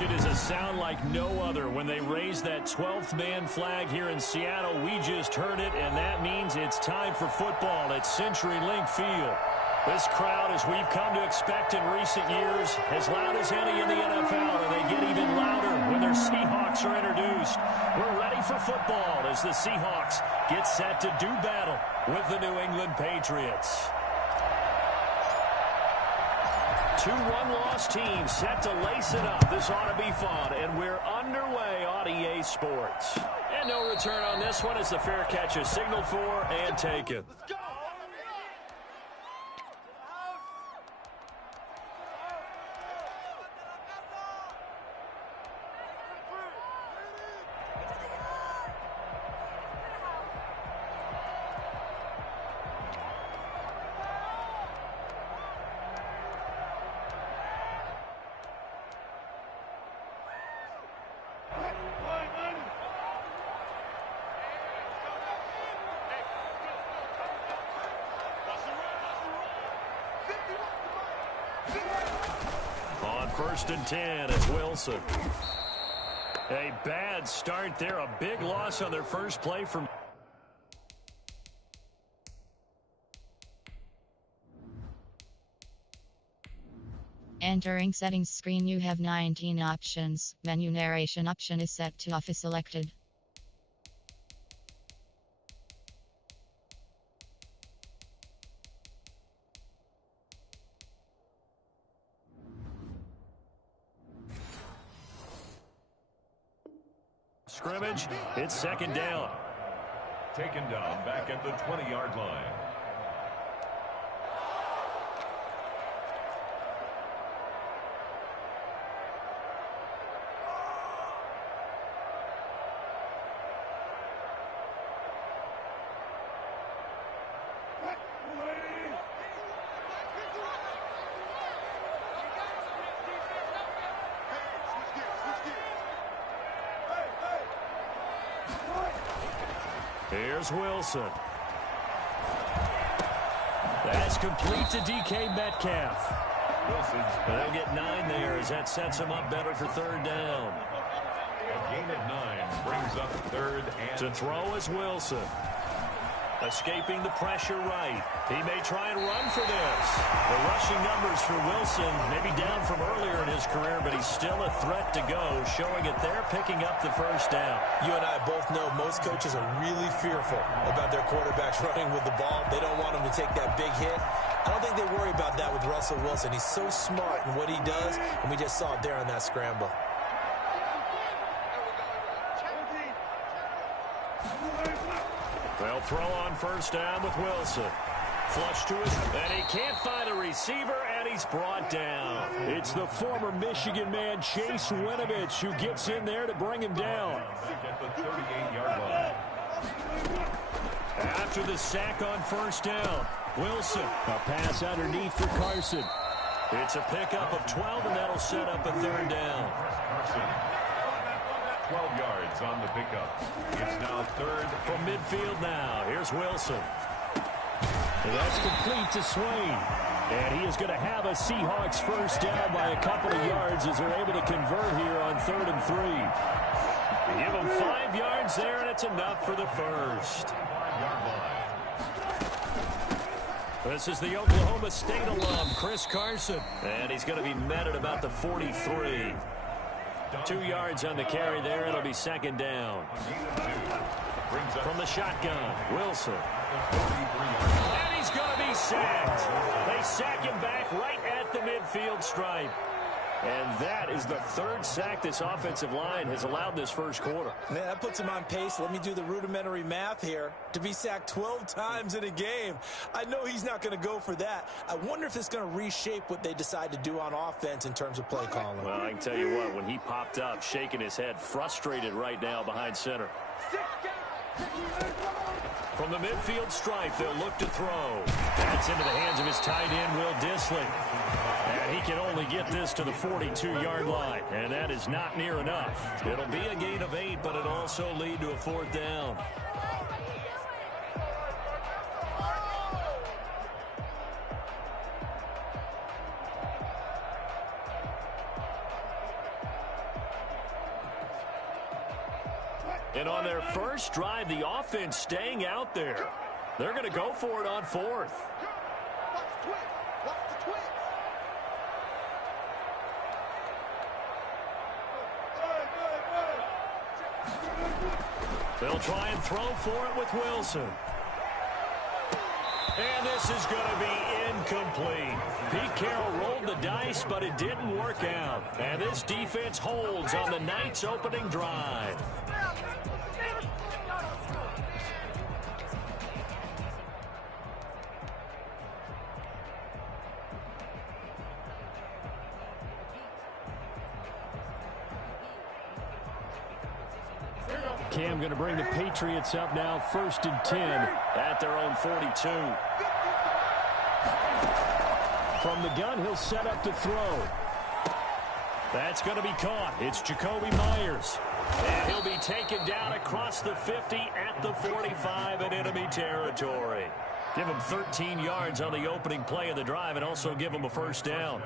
It is a sound like no other when they raise that 12th man flag here in Seattle. We just heard it, and that means it's time for football at CenturyLink Field. This crowd, as we've come to expect in recent years, as loud as any in the NFL, and they get even louder when their Seahawks are introduced. We're ready for football as the Seahawks get set to do battle with the New England Patriots. Two one-loss teams set to lace it up. This ought to be fun, and we're underway on EA Sports. And no return on this one as the fair catch is signaled for and taken. Let's go! On 1st and 10, it's Wilson. A bad start there. A big loss on their first play from... Entering settings screen, you have 19 options. Menu narration option is set to off is selected. Scrimmage, it's 2nd down. Taken down back at the 20-yard line. Here's Wilson. That's complete to DK Metcalf. They'll get 9 there as that sets him up better for 3rd down. A gain of 9 brings up 3rd and... To throw is Wilson. Escaping the pressure right. He may try and run for this. The rushing numbers for Wilson may be down from earlier in his career, but he's still a threat to go, showing it there, picking up the 1st down. You and I both know most coaches are really fearful about their quarterbacks running with the ball. They don't want him to take that big hit. I don't think they worry about that with Russell Wilson. He's so smart in what he does, and we just saw it there on that scramble. They'll throw on 1st down with Wilson. Flush to his, and he can't find a receiver, and he's brought down. It's the former Michigan man, Chase Winovich, who gets in there to bring him down. At the 38-yard line. After the sack on 1st down, Wilson, a pass underneath for Carson. It's a pickup of 12, and that'll set up a 3rd down. Carson. 12 yards on the pickup. It's now 3rd from midfield now. Here's Wilson. And that's complete to Swain. And he is going to have a Seahawks 1st down by a couple of yards as they're able to convert here on 3rd and 3. Give him 5 yards there, and it's enough for the 1st. This is the Oklahoma State alum, Chris Carson. And he's going to be met at about the 43. 2 yards on the carry there. It'll be 2nd down. From the shotgun, Wilson. And he's going to be sacked. They sack him back right at the midfield stripe. And that is the 3rd sack this offensive line has allowed this 1st quarter. Man, that puts him on pace. Let me do the rudimentary math here. To be sacked 12 times in a game. I know he's not going to go for that. I wonder if it's going to reshape what they decide to do on offense in terms of play calling. Well, I can tell you what, when he popped up, shaking his head, frustrated right now behind center. From the midfield stripe, they'll look to throw. That's into the hands of his tight end, Will Dissly. And he can only get this to the 42-yard line, and that is not near enough. It'll be a gain of 8, but it'll also lead to a 4th down. And on their first drive, the offense staying out there. They're going to go for it on fourth. They'll try and throw for it with Wilson. And this is going to be incomplete. Pete Carroll rolled the dice, but it didn't work out. And this defense holds on the Knights' opening drive. Cam going to bring the Patriots up now, 1st and 10 at their own 42. From the gun, he'll set up to throw. That's going to be caught. It's Jacoby Myers. And he'll be taken down across the 50 at the 45 in enemy territory. Give him 13 yards on the opening play of the drive and also give him a first down.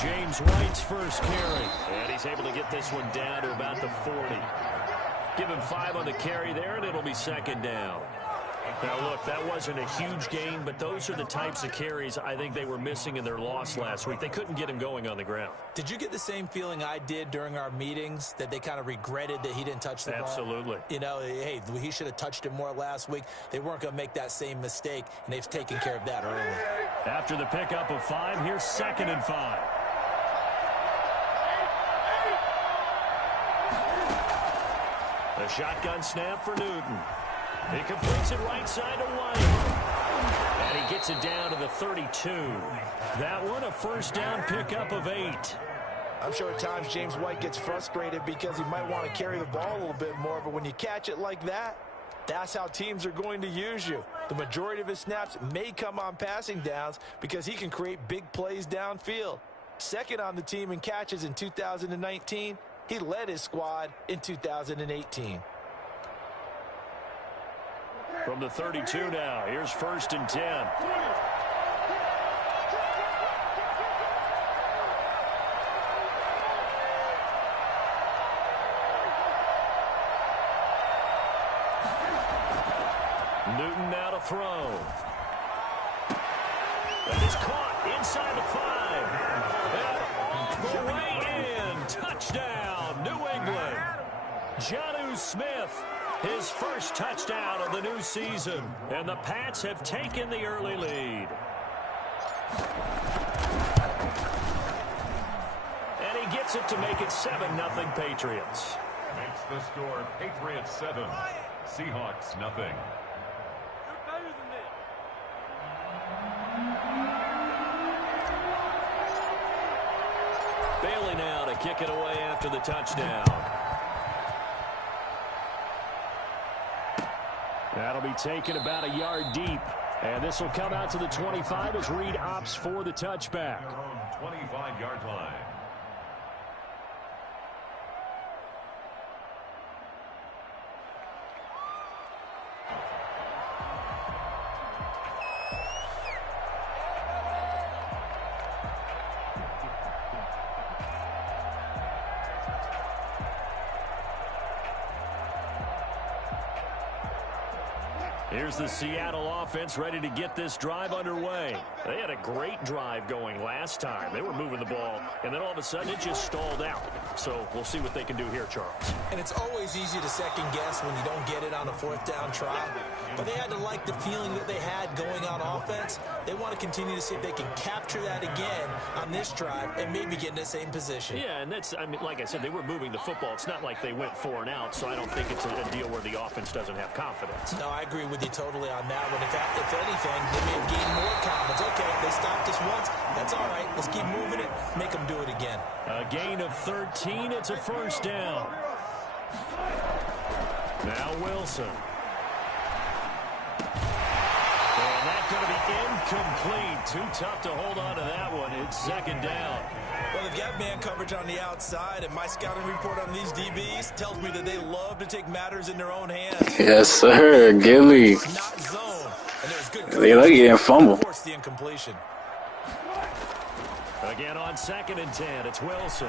James White's first carry. And he's able to get this one down to about the 40. Give him 5 on the carry there, and it'll be 2nd down. Now, look, that wasn't a huge gain, but those are the types of carries I think they were missing in their loss last week. They couldn't get him going on the ground. Did you get the same feeling I did during our meetings, that they kind of regretted that he didn't touch the ball? Absolutely. You know, hey, he should have touched it more last week. They weren't going to make that same mistake, and they've taken care of that early. After the pickup of 5, here's 2nd and 5. A shotgun snap for Newton. He completes it right side to White. And he gets it down to the 32. That one a first down pickup of 8. I'm sure at times James White gets frustrated because he might want to carry the ball a little bit more, but when you catch it like that, that's how teams are going to use you. The majority of his snaps may come on passing downs because he can create big plays downfield. 2nd on the team in catches in 2019. He led his squad in 2018. From the 32 now, here's 1st and 10. Newton now to throw. That is caught inside the 5. And all the way in. Touchdown, New England. Jonnu Smith, his first touchdown of the new season. And the Pats have taken the early lead. And he gets it to make it 7-0 Patriots. Makes the score Patriots 7, Seahawks nothing. Bailey now to kick it away after the touchdown. That'll be taken about a yard deep. And this will come out to the 25 as Reed opts for the touchback. 25-yard line. Here's the Seattle offense ready to get this drive underway. They had a great drive going last time. They were moving the ball, and then all of a sudden it just stalled out. So we'll see what they can do here, Charles. And it's always easy to second guess when you don't get it on a 4th down try. But they had to like the feeling that they had going on offense. They want to continue to see if they can capture that again on this drive and maybe get in the same position. Yeah, and that's, I mean, like I said, they were moving the football. It's not like they went 4 and out, so I don't think it's a deal where the offense doesn't have confidence. No, I agree with you totally on that one. If anything, they may have gained more confidence. Okay, they stopped us once. That's all right. Let's keep moving it. Make them do it again. A gain of 13. It's a first down. Now Wilson. And that's going to be incomplete. Too tough to hold on to that one. It's second down. Well, they've got man coverage on the outside, and my scouting report on these DBs tells me that they love to take matters in their own hands. Yes, sir. Gilly. Not zone. And there's good They like getting fumbled. force the incompletion. Again on 2nd and 10, it's Wilson.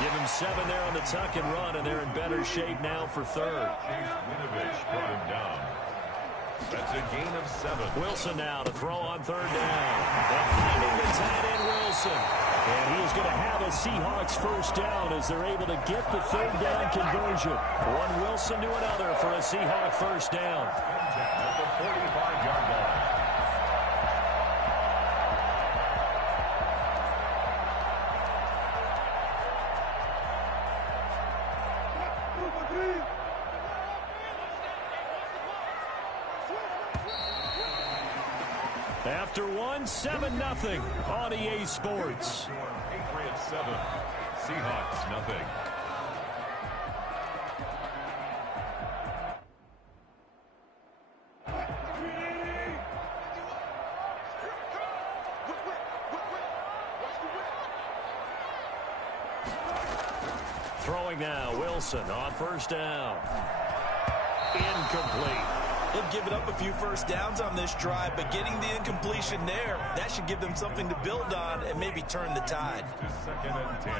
Give him 7 there on the tuck and run, and they're in better shape now for third. Winovich brought him down. That's a gain of 7. Wilson now to throw on 3rd down. And finding the tight end, Wilson. And he is going to have a Seahawks first down as they're able to get the 3rd down conversion. One Wilson to another for a Seahawk first down. At the 45-yard line. After one, 7-0 on EA Sports. Patriots 7, Seahawks nothing. Throwing now, Wilson on 1st down. Incomplete. They've given up a few first downs on this drive, but getting the incompletion there, that should give them something to build on and maybe turn the tide. To 2nd and 10.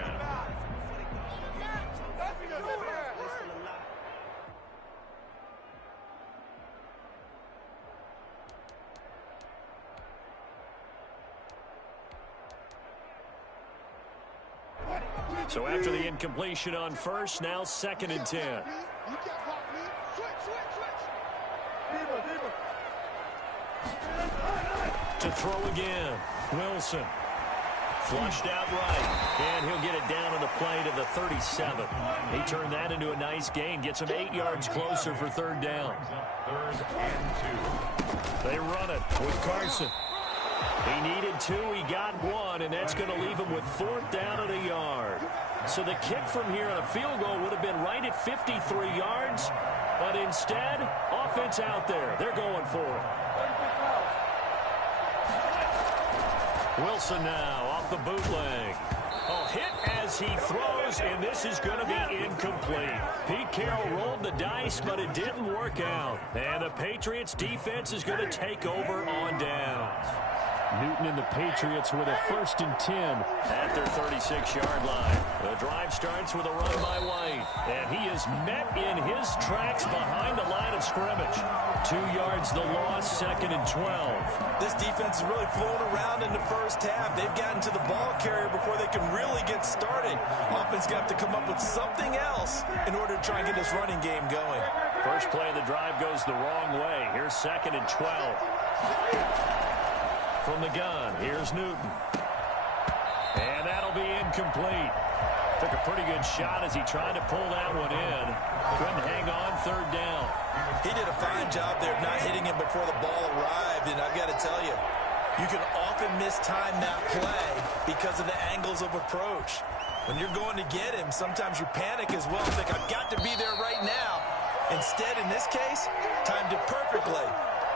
So after the incompletion on 1st, now 2nd and 10. To throw again, Wilson. Flushed out right, and he'll get it down on the play to the 37. He turned that into a nice gain, gets him 8 yards closer for 3rd down. 3rd and 2. They run it with Carson. He needed 2, he got 1, and that's going to leave him with 4th down and a yard. So the kick from here on a field goal would have been right at 53 yards, but instead, offense out there. They're going for it. Wilson now off the bootleg. Oh, hit as he throws, and this is going to be incomplete. Pete Carroll rolled the dice, but it didn't work out. And the Patriots defense is going to take over on downs. Newton and the Patriots with a 1st and 10 at their 36-yard line. The drive starts with a run by White, and he is met in his tracks behind the line of scrimmage. 2 yards the loss, 2nd and 12. This defense is really flown around in the first half. They've gotten to the ball carrier before they can really get started. Offense got to come up with something else in order to try and get this running game going. First play of the drive goes the wrong way. Here's 2nd and 12. From the gun, here's Newton. And that'll be incomplete. Took a pretty good shot as he tried to pull that one in. Couldn't hang on 3rd down. He did a fine job there of not hitting him before the ball arrived, and I've got to tell you, you can often mistime that play because of the angles of approach. When you're going to get him, sometimes you panic as well, think, I've got to be there right now. Instead, in this case, timed it perfectly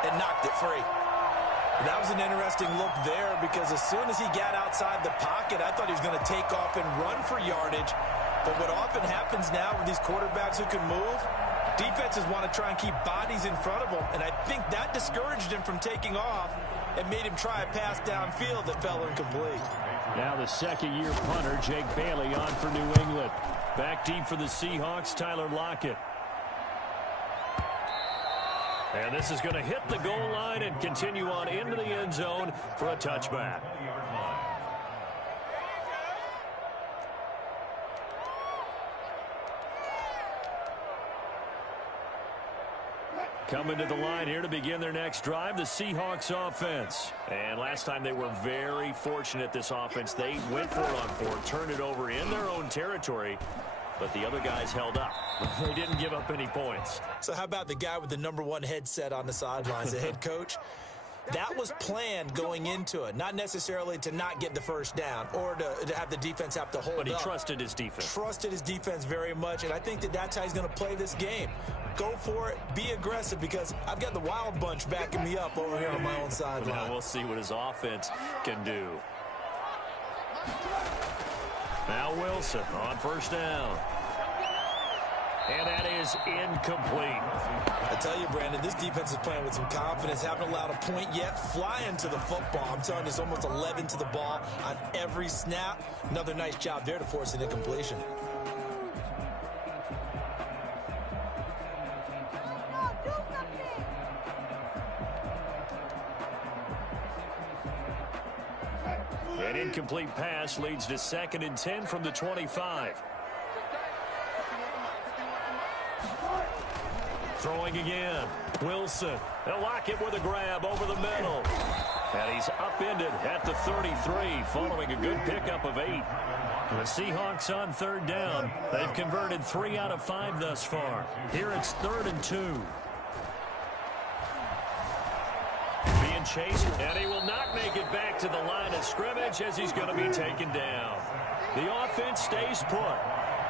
and knocked it free. That was an interesting look there because as soon as he got outside the pocket, I thought he was going to take off and run for yardage. But what often happens now with these quarterbacks who can move, defenses want to try and keep bodies in front of them. And I think that discouraged him from taking off and made him try a pass downfield that fell incomplete. Now the 2nd-year punter, Jake Bailey, on for New England. Back deep for the Seahawks, Tyler Lockett. And this is going to hit the goal line and continue on into the end zone for a touchback. Coming to the line here to begin their next drive, the Seahawks offense. And last time they were very fortunate, this offense. They went for it on 4, turned it over in their own territory. But the other guys held up. They didn't give up any points. So how about the guy with the #1 headset on the sidelines, the head coach? that was planned going into it, not necessarily to not get the first down or to have the defense have to hold up. But he trusted his defense. Trusted his defense very much, and I think that's how he's going to play this game. Go for it. Be aggressive, because I've got the Wild Bunch backing me up over here on my own sideline. Now we'll see what his offense can do. Now Wilson on first down. And that is incomplete. I tell you, Brandon, this defense is playing with some confidence. Haven't allowed a point yet. Flying to the football. I'm telling you, it's almost 11 to the ball on every snap. Another nice job there to force an incompletion. An incomplete pass leads to 2nd and 10 from the 25. Throwing again. Wilson. They'll lock it with a grab over the middle. And he's upended at the 33 following a good pickup of 8. The Seahawks on 3rd down. They've converted 3 out of 5 thus far. Here it's 3rd and 2. Being chased, and he will not make it back to the line of scrimmage as he's going to be taken down. The offense stays put.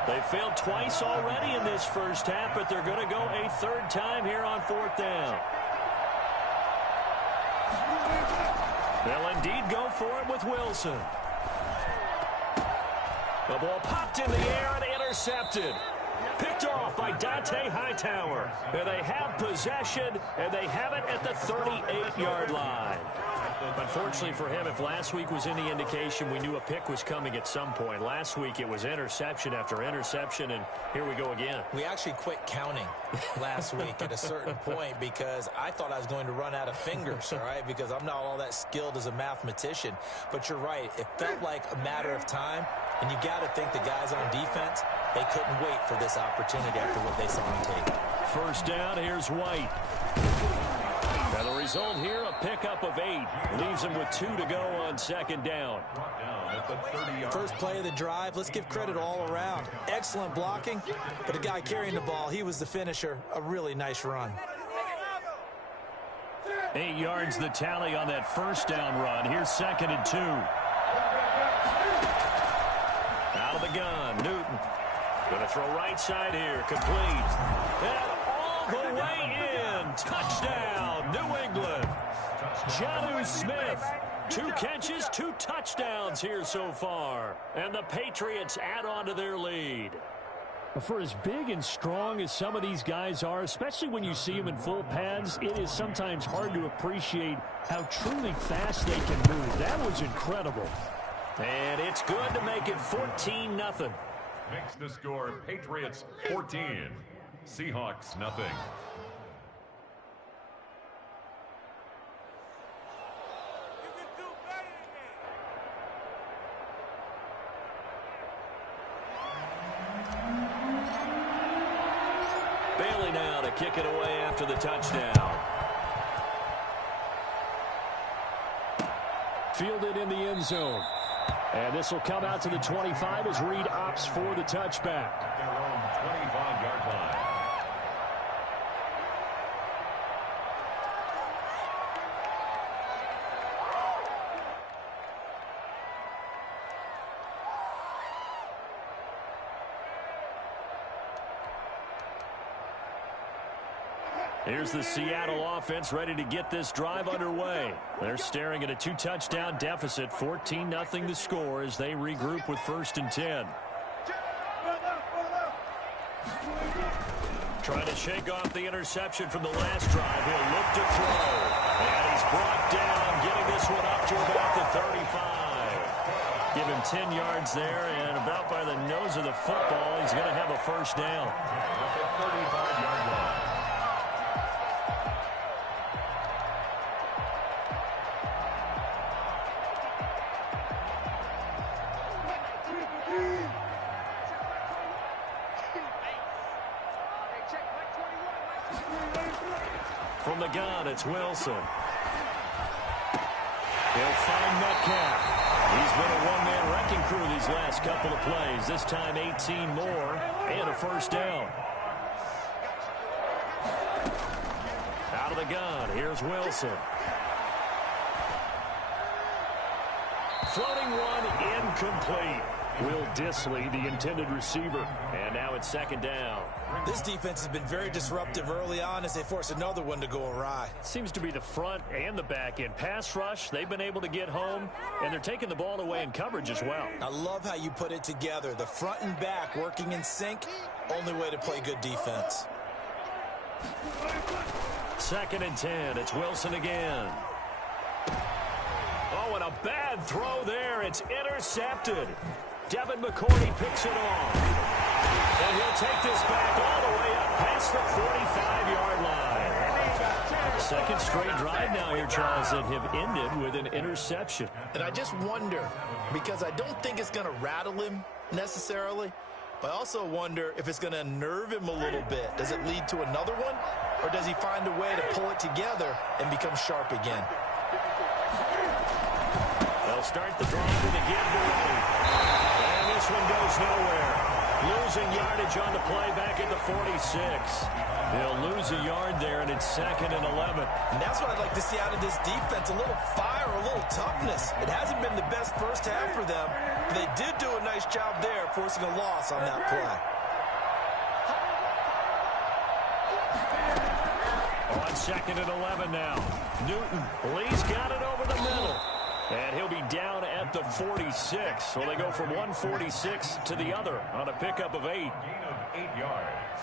They failed twice already in this first half, but they're going to go a 3rd time here on 4th down. They'll indeed go for it with Wilson. The ball popped in the air and intercepted. Picked off by Dante Hightower. And they have possession, and they have it at the 38-yard line. Unfortunately for him, if last week was any indication, we knew a pick was coming at some point. Last week it was interception after interception, and here we go again. We actually quit counting last week at a certain point because I thought I was going to run out of fingers, all right, because I'm not all that skilled as a mathematician. But you're right. It felt like a matter of time, and you got to think the guys on defense, they couldn't wait for this opportunity after what they saw on tape. First down, here's White. And the result here, a pickup of 8. Leaves him with 2 to go on 2nd down. First play of the drive, let's give credit all around. Excellent blocking, but the guy carrying the ball, he was the finisher. A really nice run. 8 yards the tally on that first down run. Here's 2nd and 2. Out of the gun, Newton. Going to throw right side here, complete. And all the way in. Touchdown, New England. Jonnu Smith. 2 catches, 2 touchdowns here so far. And the Patriots add on to their lead. For as big and strong as some of these guys are, especially when you see them in full pads, it is sometimes hard to appreciate how truly fast they can move. That was incredible. And it's good to make it 14-0. Makes the score Patriots 14, Seahawks nothing. Bailey now to kick it away after the touchdown. Fielded in the end zone. And this will come out to the 25 as Reed opts for the touchback. Their own 25-yard line. Here's the Seattle offense ready to get this drive underway. They're staring at a 2-touchdown deficit, 14-0 the score as they regroup with 1st and 10. Trying to shake off the interception from the last drive. He'll look to throw. And he's brought down, getting this one up to about the 35. Give him 10 yards there, and about by the nose of the football, he's going to have a first down. At the 35-yard line. From the gun, it's Wilson. He'll find Metcalf. He's been a one-man wrecking crew these last couple of plays. This time 18 more and a first down. Out of the gun, here's Wilson. Floating one, incomplete. Will Dissly, the intended receiver. And now it's second down. This defense has been very disruptive early on as they force another one to go awry. Seems to be the front and the back end. Pass rush, they've been able to get home, and they're taking the ball away in coverage as well. I love how you put it together. The front and back working in sync, only way to play good defense. Second and 10, it's Wilson again. Oh, and a bad throw there. It's intercepted. Devin McCourty picks it off. And he'll take this back all the way up past the 45-yard line. Second straight drive now here, Charles, that have ended with an interception. And I just wonder, because I don't think it's going to rattle him necessarily, but I also wonder if it's going to unnerve him a little bit. Does it lead to another one, or does he find a way to pull it together and become sharp again? They'll start the drive with a give to Ready. And this one goes nowhere. Losing yardage on the play back at the 46. They'll lose a yard there, and it's second and 11. And that's what I'd like to see out of this defense, a little fire, a little toughness. It hasn't been the best first half for them, but they did do a nice job there, forcing a loss on that play. On second and 11 now. Newton, Lee's got it over the middle. And he'll be down at the 46. So they go from 146 to the other on a pickup of 8. Gain of 8 yards.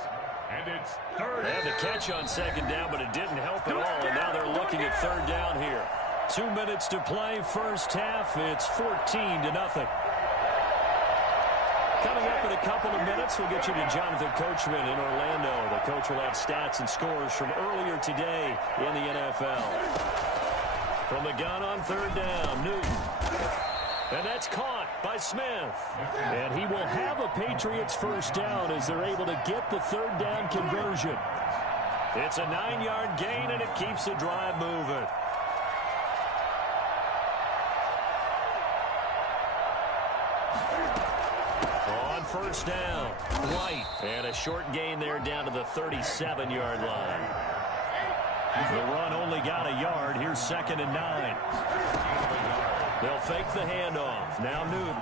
And it's third. And the catch on second down, but it didn't help at all. And now they're looking at third down here. 2 minutes to play, first half. It's 14-0. Coming up in a couple of minutes, we'll get you to Jonathan Coachman in Orlando. The coach will have stats and scores from earlier today in the NFL. From the gun on third down, Newton. And that's caught by Smith. And he will have a Patriots first down as they're able to get the third down conversion. It's a 9-yard gain, and it keeps the drive moving. On first down, White. And a short gain there down to the 37-yard line. The run only got a yard. Here's second and 9. They'll fake the handoff. Now Newton.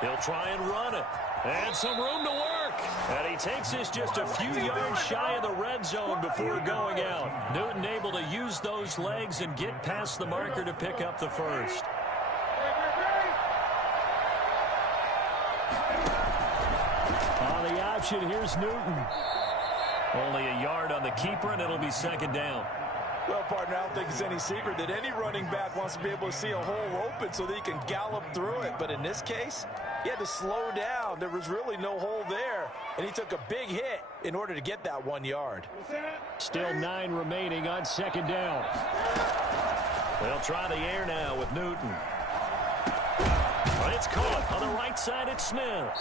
He'll try and run it. And some room to work. And he takes this just a few yards shy of the red zone before going out. Newton able to use those legs and get past the marker to pick up the first. On the option, here's Newton. Only a yard on the keeper, and it'll be second down. Well, partner, I don't think it's any secret that any running back wants to be able to see a hole open so that he can gallop through it. But in this case, he had to slow down. There was really no hole there, and he took a big hit in order to get that 1 yard. Still 9 remaining on second down. They'll try the air now with Newton. It's caught on the right side. It's Smith.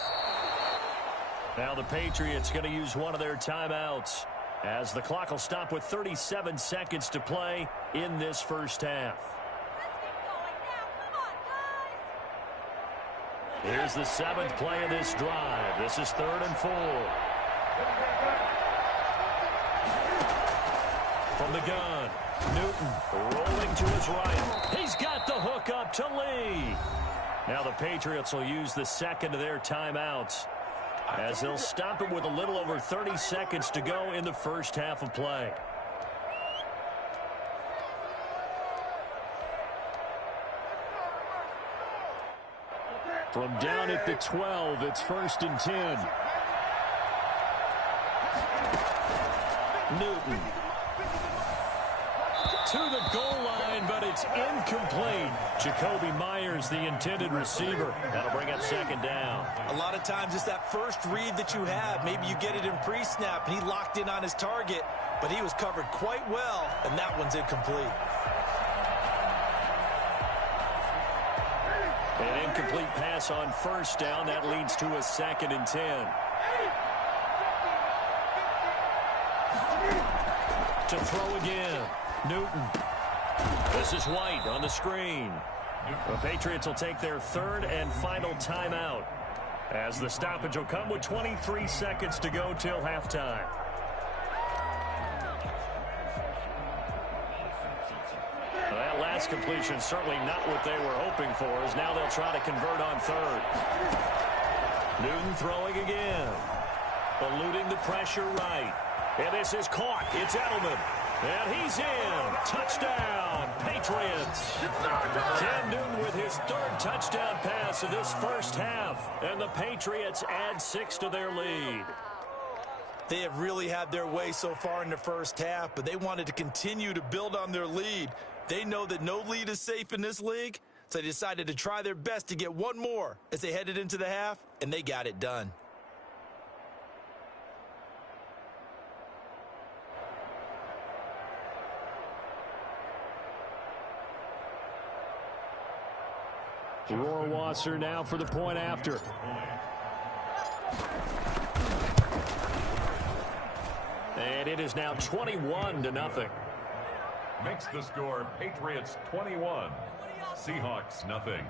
Now the Patriots going to use one of their timeouts as the clock will stop with 37 seconds to play in this first half. Here's the 7th play of this drive. This is 3rd and 4. From the gun, Newton rolling to his right. He's got the hook up to Lee. Now the Patriots will use the second of their timeouts, as they'll stop it with a little over 30 seconds to go in the first half of play. From down at the 12, it's 1st and 10. Newton to the goal line, but it's incomplete. Jacoby Myers, the intended receiver. That'll bring up second down. A lot of times it's that first read that you have. Maybe you get it in pre-snap, and he locked in on his target, but he was covered quite well, and that one's incomplete. An incomplete pass on first down. That leads to a 2nd and 10. To throw again. Newton. This is White on the screen. The Patriots will take their 3rd and final timeout, as the stoppage will come with 23 seconds to go till halftime. That last completion, certainly not what they were hoping for, as now they'll try to convert on third. Newton throwing again. Eluding the pressure right. And this is caught. It's Edelman. And he's in. Touchdown, Patriots. Cam Newton with his third touchdown pass of this first half. And the Patriots add 6 to their lead. They have really had their way so far in the first half, but they wanted to continue to build on their lead. They know that no lead is safe in this league, so they decided to try their best to get one more as they headed into the half, and they got it done. Rohrwasser now for the point after. And it is now 21-0. Makes the score Patriots 21, Seahawks nothing.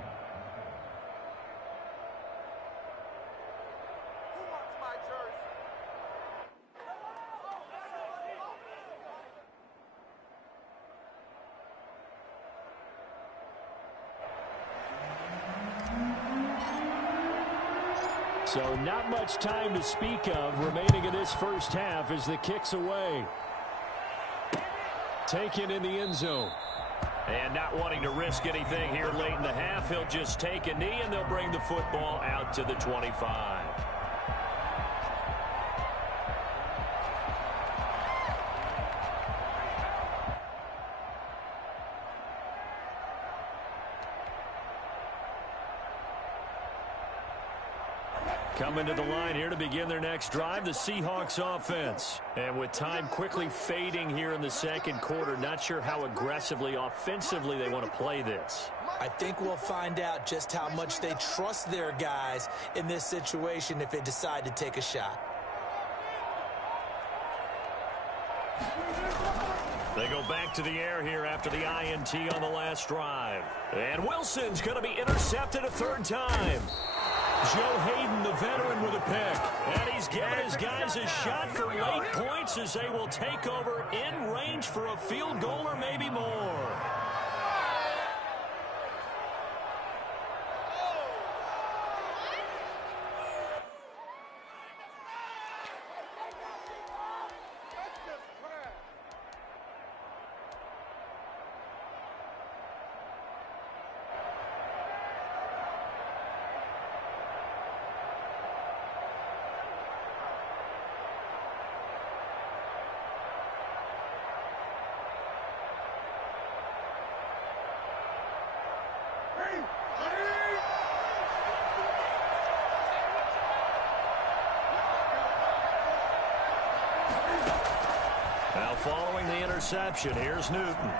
So not much time to speak of remaining in this first half as the kick's away. Taken in the end zone. And not wanting to risk anything here late in the half, he'll just take a knee and they'll bring the football out to the 25. Coming to the line here to begin their next drive, the Seahawks offense. And with time quickly fading here in the second quarter, not sure how aggressively, offensively they want to play this. I think we'll find out just how much they trust their guys in this situation if they decide to take a shot. They go back to the air here after the INT on the last drive. And Wilson's going to be intercepted a third time. Joe Hayden, the veteran, with a pick. And he's given his guys a shot for late points as they will take over in range for a field goal or maybe more. Now following the interception, here's Newton.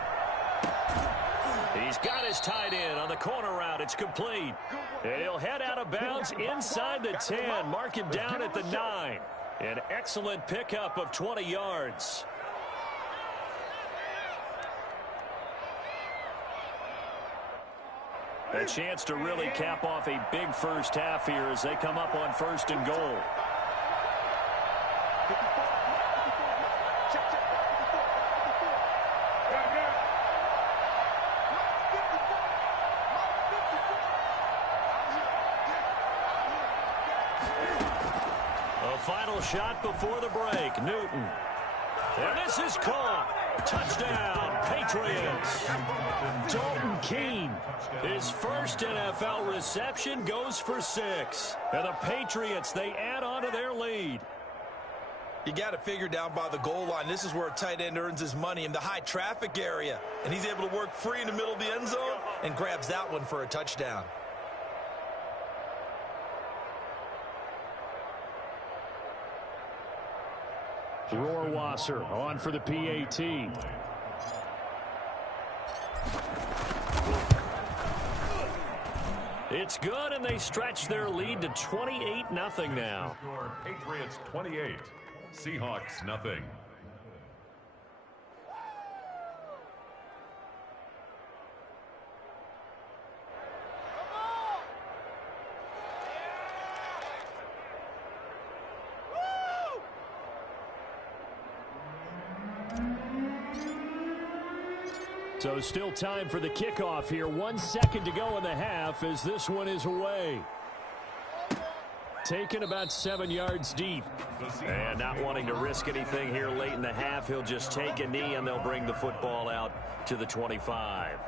He's got his tight end on the corner route. It's complete. And he'll head out of bounds inside the 10. Mark him down at the 9. An excellent pickup of 20 yards. A chance to really cap off a big first half here as they come up on 1st and goal. A final shot before the break. Newton. And this is caught. Touchdown, Patriots. Dalton Keene. His first NFL reception goes for 6. And the Patriots, they add on to their lead. You got to figure down by the goal line. This is where a tight end earns his money, in the high traffic area. And he's able to work free in the middle of the end zone and grabs that one for a touchdown. Rohrwasser on for the PAT. It's good, and they stretch their lead to 28-0 now. Patriots 28, Seahawks nothing. So still time for the kickoff here. 1 second to go in the half as this one is away. Taken about 7 yards deep. And not wanting to risk anything here late in the half, he'll just take a knee and they'll bring the football out to the 25.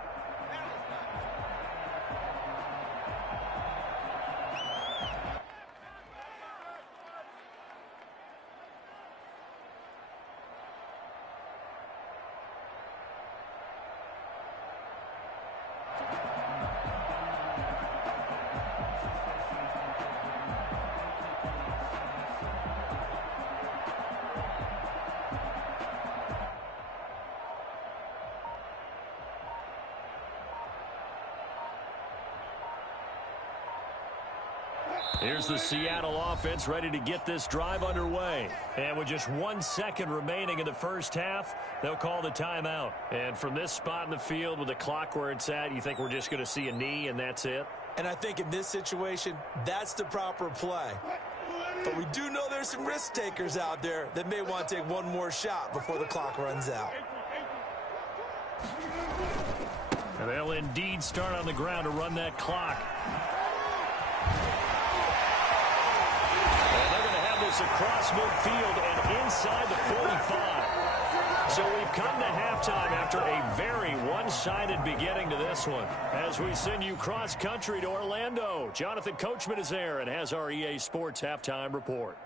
Here's the Seattle offense ready to get this drive underway. And with just 1 second remaining in the first half, they'll call the timeout. And from this spot in the field with the clock where it's at, you think we're just going to see a knee and that's it? And I think in this situation, that's the proper play. But we do know there's some risk takers out there that may want to take one more shot before the clock runs out. And they'll indeed start on the ground to run that clock. Across midfield and inside the 45. So we've come to halftime after a very one-sided beginning to this one. As we send you cross-country to Orlando, Jonathan Coachman is there and has our EA Sports halftime report.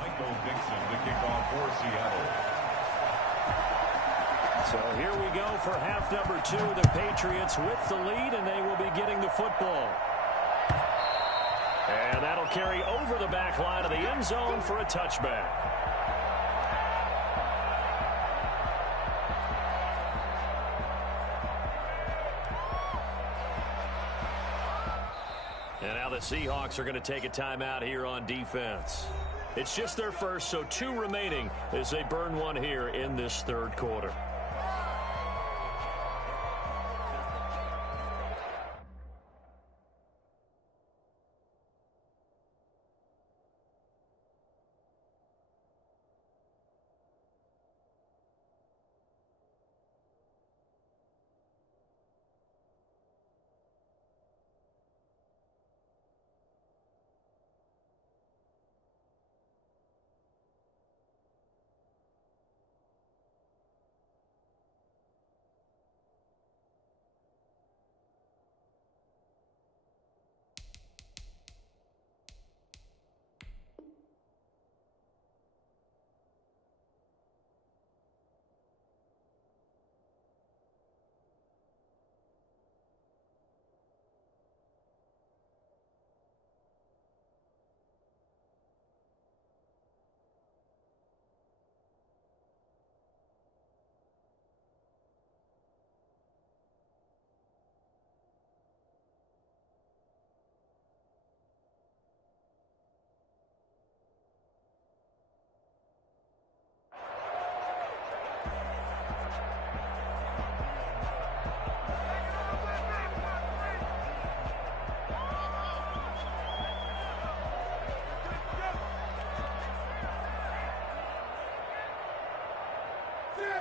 Michael Dixon, the kickoff for Seattle. So here we go for half number 2. The Patriots with the lead, and they will be getting the football. And that'll carry over the back line of the end zone for a touchback. And now the Seahawks are going to take a timeout here on defense. It's just their first, so 2 remaining as they burn one here in this third quarter.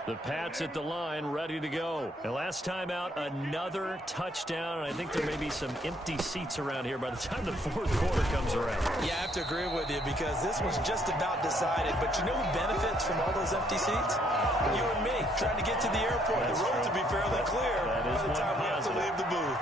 The Pats at the line, ready to go. And last time out, another touchdown. And I think there may be some empty seats around here by the time the fourth quarter comes around. Yeah, I have to agree with you because this one's just about decided. But you know who benefits from all those empty seats? You and me, trying to get to the airport. That's the roads will be fairly clear by the time we have to leave the booth.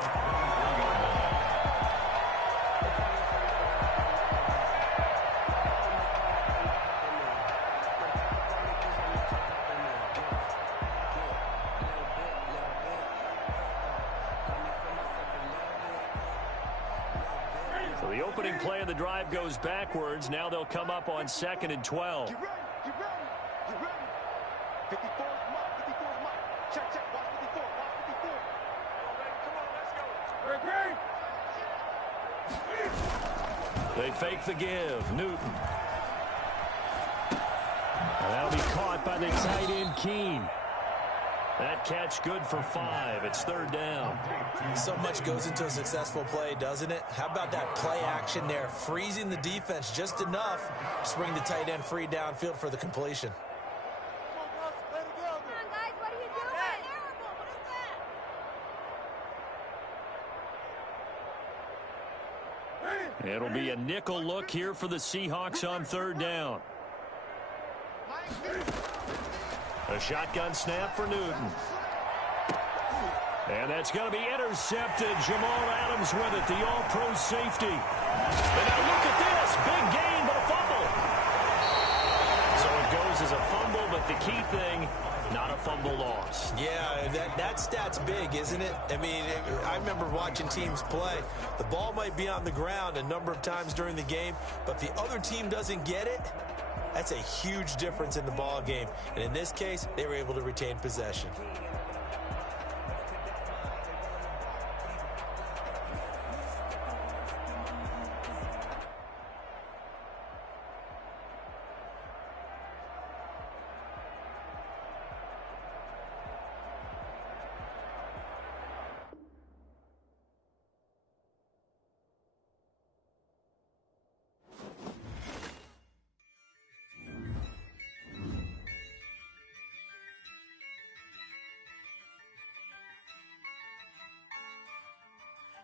So the opening play of the drive goes backwards. Now they'll come up on 2nd and 12. You ready? 54 is Mike. 54 is Mike. Check. Watch 54. Come on, let's go. They fake the give. Newton. And that'll be caught by the tight end, Keene. That catch good for 5. It's 3rd down. So much goes into a successful play, doesn't it? How about that play action there, freezing the defense just enough to bring the tight end free downfield for the completion. It'll be a nickel look here for the Seahawks on 3rd down. A shotgun snap for Newton. And that's going to be intercepted. Jamal Adams with it, the all-pro safety. And now look at this. Big gain, but a fumble. So it goes as a fumble, but the key thing, not a fumble loss. Yeah, that stat's big, isn't it? I mean, I remember watching teams play. The ball might be on the ground a number of times during the game, but if the other team doesn't get it, that's a huge difference in the ball game. And in this case, they were able to retain possession.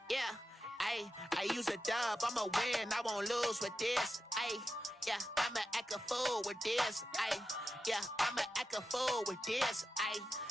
Yeah, I use a dub, I'ma win, I won't lose with this, yeah, I'ma act a fool with this, yeah, I'ma act a fool with this,